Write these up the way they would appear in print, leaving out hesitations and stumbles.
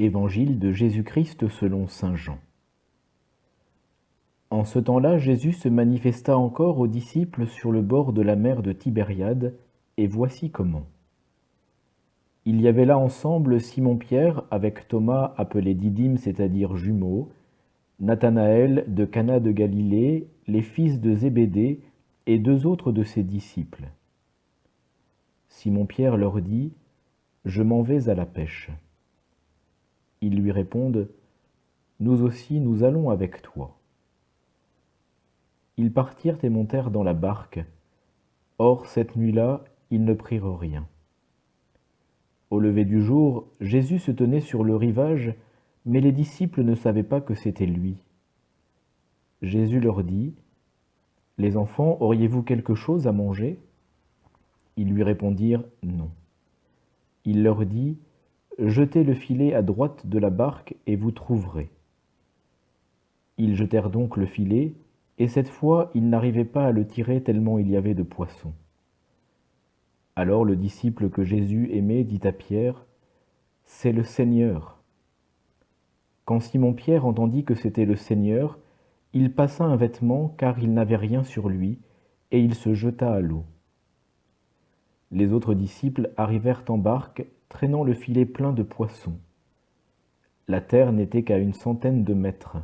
Évangile de Jésus-Christ selon saint Jean. En ce temps-là, Jésus se manifesta encore aux disciples sur le bord de la mer de Tibériade, et voici comment. Il y avait là ensemble Simon-Pierre avec Thomas appelé Didyme, c'est-à-dire jumeau, Nathanaël de Cana de Galilée, les fils de Zébédée et deux autres de ses disciples. Simon-Pierre leur dit : « Je m'en vais à la pêche. » Ils lui répondent : « Nous aussi, nous allons avec toi. » Ils partirent et montèrent dans la barque. Or, cette nuit-là, ils ne prirent rien. Au lever du jour, Jésus se tenait sur le rivage, mais les disciples ne savaient pas que c'était lui. Jésus leur dit : « Les enfants, auriez-vous quelque chose à manger ? » Ils lui répondirent : « Non. » Il leur dit : « Jetez le filet à droite de la barque et vous trouverez. » Ils jetèrent donc le filet, et cette fois ils n'arrivaient pas à le tirer tellement il y avait de poissons. Alors le disciple que Jésus aimait dit à Pierre : « C'est le Seigneur. » Quand Simon-Pierre entendit que c'était le Seigneur, il passa un vêtement car il n'avait rien sur lui, et il se jeta à l'eau. Les autres disciples arrivèrent en barque, traînant le filet plein de poissons. La terre n'était qu'à 100 de mètres.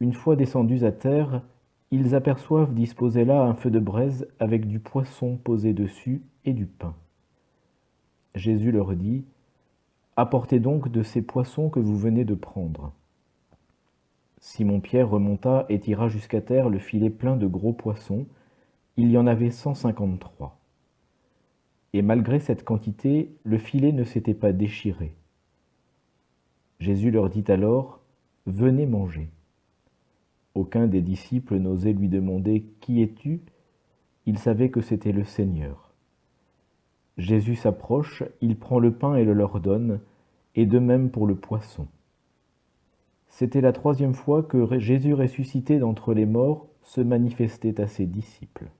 Une fois descendus à terre, ils aperçoivent disposé là un feu de braise avec du poisson posé dessus et du pain. Jésus leur dit : « Apportez donc de ces poissons que vous venez de prendre. » Simon-Pierre remonta et tira jusqu'à terre le filet plein de gros poissons, il y en avait 153. Et malgré cette quantité, le filet ne s'était pas déchiré. Jésus leur dit alors, « Venez manger. » Aucun des disciples n'osait lui demander, « Qui es-tu » Il savait que c'était le Seigneur. Jésus s'approche, il prend le pain et le leur donne, et de même pour le poisson. C'était la 3e fois que Jésus ressuscité d'entre les morts se manifestait à ses disciples.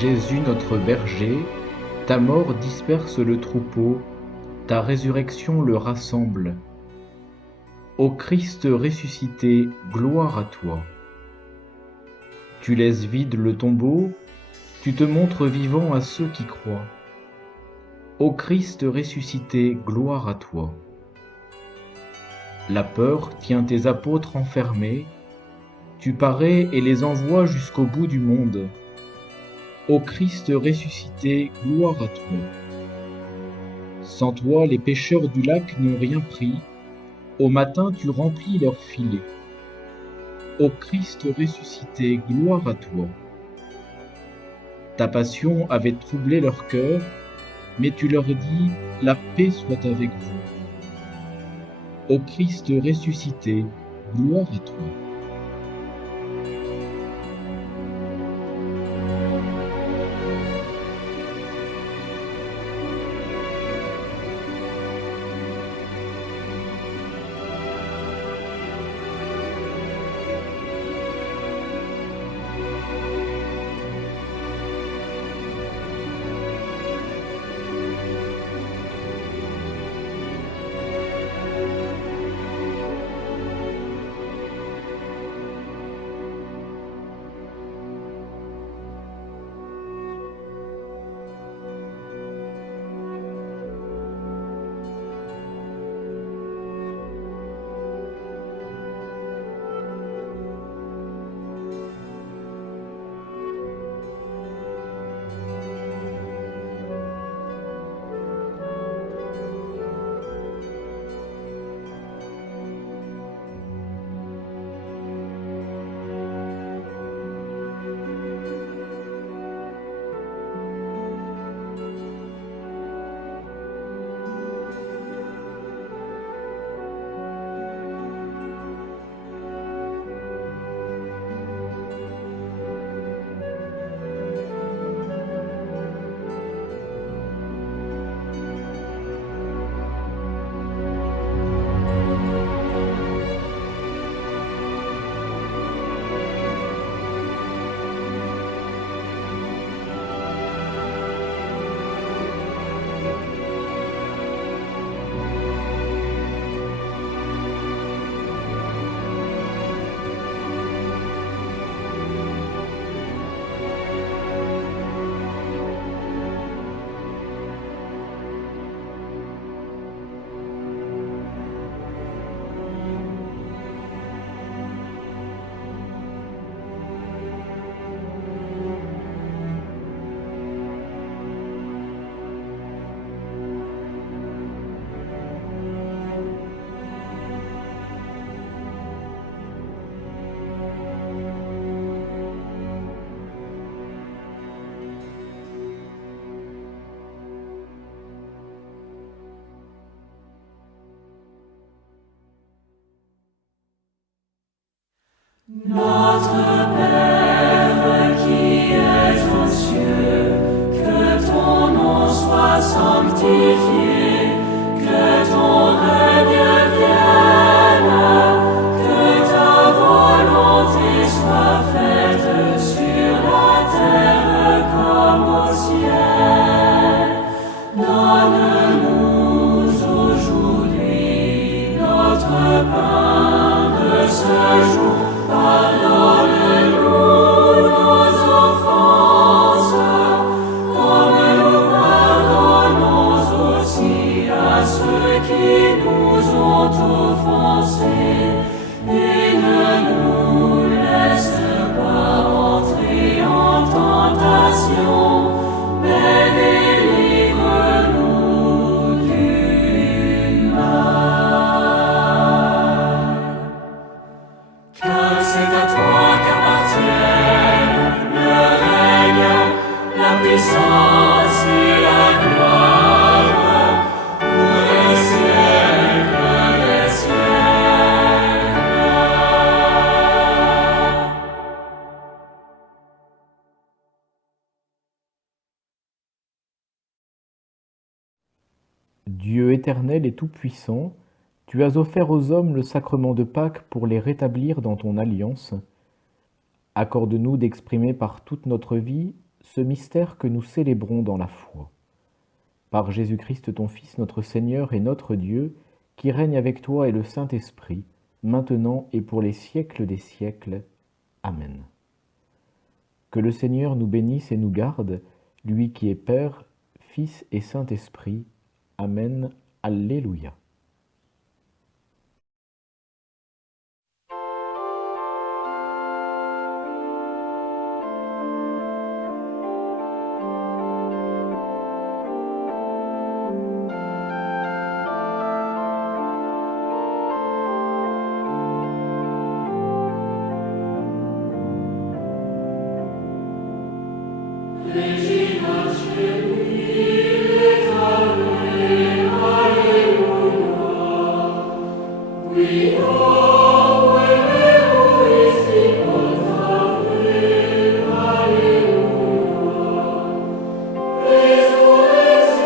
Jésus notre berger, ta mort disperse le troupeau, ta résurrection le rassemble. Ô Christ ressuscité, gloire à toi. Tu laisses vide le tombeau, tu te montres vivant à ceux qui croient. Ô Christ ressuscité, gloire à toi. La peur tient tes apôtres enfermés, tu parais et les envoies jusqu'au bout du monde. Ô Christ ressuscité, gloire à toi. Sans toi, les pêcheurs du lac n'ont rien pris, au matin tu remplis leurs filets. Ô Christ ressuscité, gloire à toi. Ta passion avait troublé leur cœur, mais tu leur dis, la paix soit avec vous. Ô Christ ressuscité, gloire à toi. Notre Père qui es aux cieux, que ton nom soit sanctifié, que ton règne vienne, que ta volonté soit faite sur la terre comme au ciel. Donne-nous aujourd'hui notre pain de ce jour. Pardonne-nous nos offenses, comme nous pardonnons aussi à ceux qui nous ont offensés. Et ne nous laisse pas entrer en tentation, mais délivre-nous du mal. Car c'est à toi qu'appartiennent le règne, la puissance et la gloire pour les siècles des siècles. Dieu éternel et tout-puissant, tu as offert aux hommes le sacrement de Pâques pour les rétablir dans ton alliance. Accorde-nous d'exprimer par toute notre vie ce mystère que nous célébrons dans la foi. Par Jésus-Christ ton Fils, notre Seigneur et notre Dieu, qui règne avec toi et le Saint-Esprit, maintenant et pour les siècles des siècles. Amen. Que le Seigneur nous bénisse et nous garde, lui qui est Père, Fils et Saint-Esprit. Amen. Alléluia. Regina Celi, Letale, Alleluia. Qui o elevois in potare, Alleluia. Resurrexit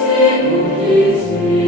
sicut dixit,